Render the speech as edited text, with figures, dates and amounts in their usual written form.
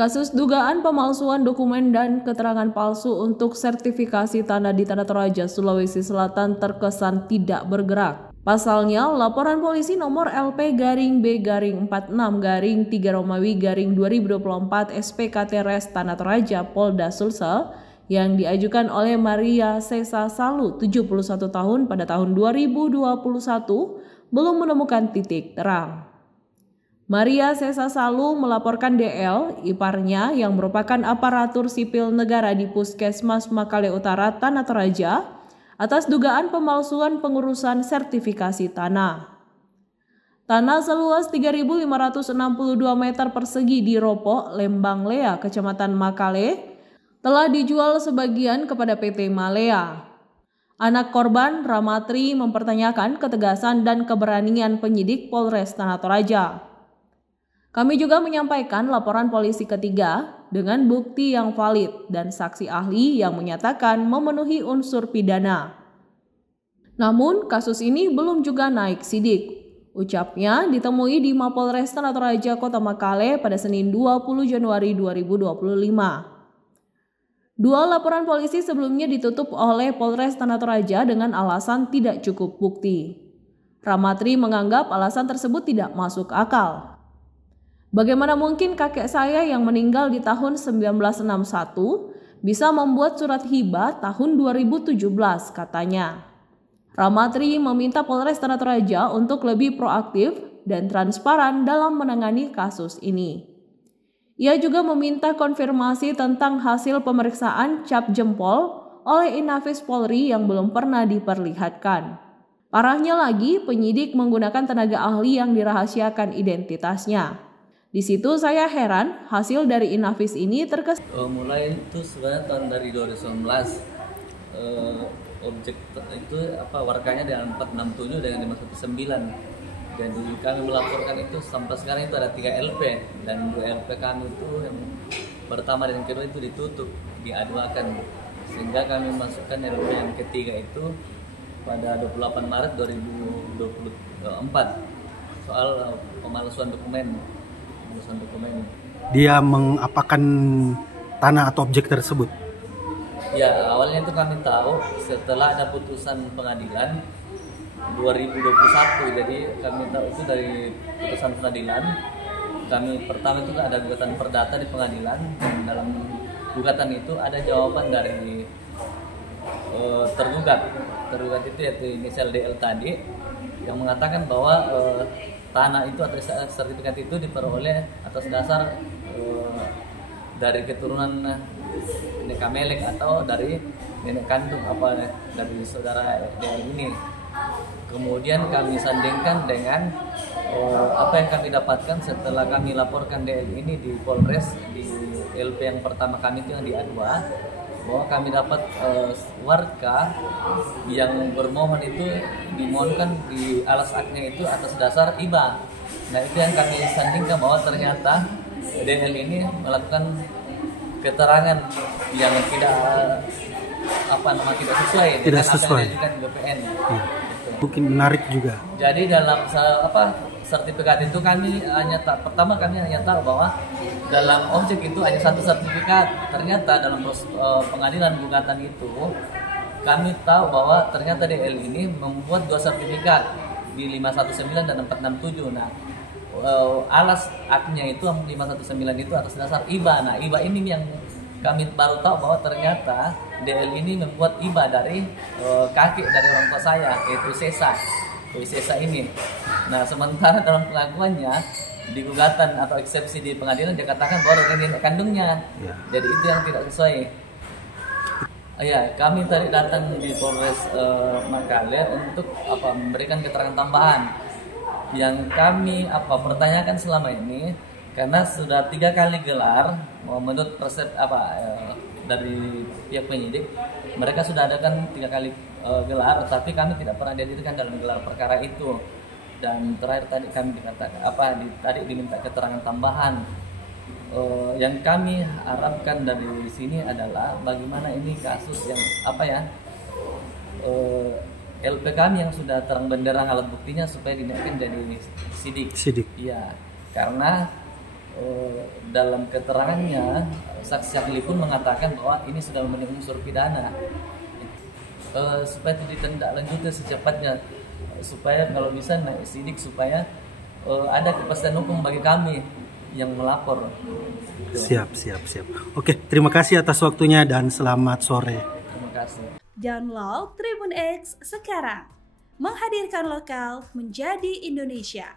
Kasus dugaan pemalsuan dokumen dan keterangan palsu untuk sertifikasi tanah di Tanah Toraja, Sulawesi Selatan terkesan tidak bergerak. Pasalnya, laporan polisi nomor LP-B-46-3 Romawi-2024 SPKT Res Tanah Toraja Polda Sulsel yang diajukan oleh Maria Sesa Salu, 71 tahun pada tahun 2021 belum menemukan titik terang. Maria Sesa Salu melaporkan DL, iparnya yang merupakan aparatur sipil negara di Puskesmas Makale Utara, Tanah Toraja, atas dugaan pemalsuan pengurusan sertifikasi tanah. Tanah seluas 3.562 meter persegi di Ropo, Lembang Lea, Kecamatan Makale, telah dijual sebagian kepada PT Malea. Anak korban, Ramatri, mempertanyakan ketegasan dan keberanian penyidik Polres Tanah Toraja. Kami juga menyampaikan laporan polisi ketiga dengan bukti yang valid dan saksi ahli yang menyatakan memenuhi unsur pidana. Namun kasus ini belum juga naik sidik. Ucapnya ditemui di Mapolres Tanah Toraja Kota Makale pada Senin 20 Januari 2025. Dua laporan polisi sebelumnya ditutup oleh Polres Tanah Toraja dengan alasan tidak cukup bukti. Ramatri menganggap alasan tersebut tidak masuk akal. Bagaimana mungkin kakek saya yang meninggal di tahun 1961 bisa membuat surat hibah tahun 2017, katanya. Ramatri meminta Polres Tanah Toraja untuk lebih proaktif dan transparan dalam menangani kasus ini. Ia juga meminta konfirmasi tentang hasil pemeriksaan cap jempol oleh Inafis Polri yang belum pernah diperlihatkan. Parahnya lagi, penyidik menggunakan tenaga ahli yang dirahasiakan identitasnya. Di situ saya heran, hasil dari Inafis ini terkesan. Mulai itu sebenarnya tahun dari 2019, objek itu warkanya dengan 467 dengan 519. Jadi kami melaporkan itu sampai sekarang itu ada 3 LP dan 2 LP kami itu yang pertama dan kedua itu ditutup, diaduakan. Sehingga kami masukkan LP yang ketiga itu pada 28 Maret 2024 soal pemalsuan dokumen. Dia mengapakan tanah atau objek tersebut? Ya, awalnya itu kami tahu setelah ada putusan pengadilan 2021. Jadi kami tahu itu dari putusan pengadilan. Kami pertama itu ada gugatan perdata di pengadilan, dan dalam gugatan itu ada jawaban dari tergugat itu yaitu inisial DL tadi, yang mengatakan bahwa tanah itu atau sertifikat itu diperoleh atas dasar dari keturunan nenek Kamelek atau dari nenek kandung dari saudara DL ini. Kemudian kami sandingkan dengan apa yang kami dapatkan setelah kami laporkan DL ini di Polres, di LP yang pertama kami itu yang di A2, bahwa kami dapat warga yang bermohon itu dimohonkan di alas aknya itu atas dasar IBA. Nah, itu yang kami sandingkan bahwa ternyata DL ini melakukan keterangan yang tidak tidak sesuai dengan apa yang diajukan BPN. Mungkin menarik juga. Jadi dalam sertifikat itu kami hanya tahu bahwa dalam objek itu hanya satu sertifikat. Ternyata dalam pengadilan gugatan itu kami tahu bahwa ternyata DL ini membuat 2 sertifikat di 519 dan 467. Nah, alas aknya itu 519 itu atas dasar IBA. Nah, IBA ini yang kami baru tahu bahwa ternyata DL ini membuat IBA dari kakek dari orang tua saya, yaitu Sesa ini. Nah, sementara dalam pengakuannya di gugatan atau eksepsi di pengadilan dia katakan bahwa ini nenek kandungnya. Ya. Jadi itu yang tidak sesuai. Ya, kami tadi datang di Polres Makale untuk memberikan keterangan tambahan yang kami pertanyakan selama ini, karena sudah 3 kali gelar menurut dari pihak penyidik, mereka sudah adakan 3 kali gelar, tapi kami tidak pernah dihadirkan dalam gelar perkara itu. Dan terakhir tadi kami tadi diminta keterangan tambahan. Yang kami harapkan dari sini adalah bagaimana ini kasus yang LP kami yang sudah terang benderang alat buktinya supaya dinaikkan jadi sidik. Sidik. Iya, karena dalam keterangannya saksi ahli pun mengatakan bahwa ini sudah memenuhi unsur pidana. Supaya itu ditindaklanjuti secepatnya, supaya kalau bisa naik sidik, supaya ada kepastian hukum bagi kami yang melapor. Siap. Oke, terima kasih atas waktunya dan selamat sore. Terima kasih. Download Tribun X sekarang, menghadirkan lokal menjadi Indonesia.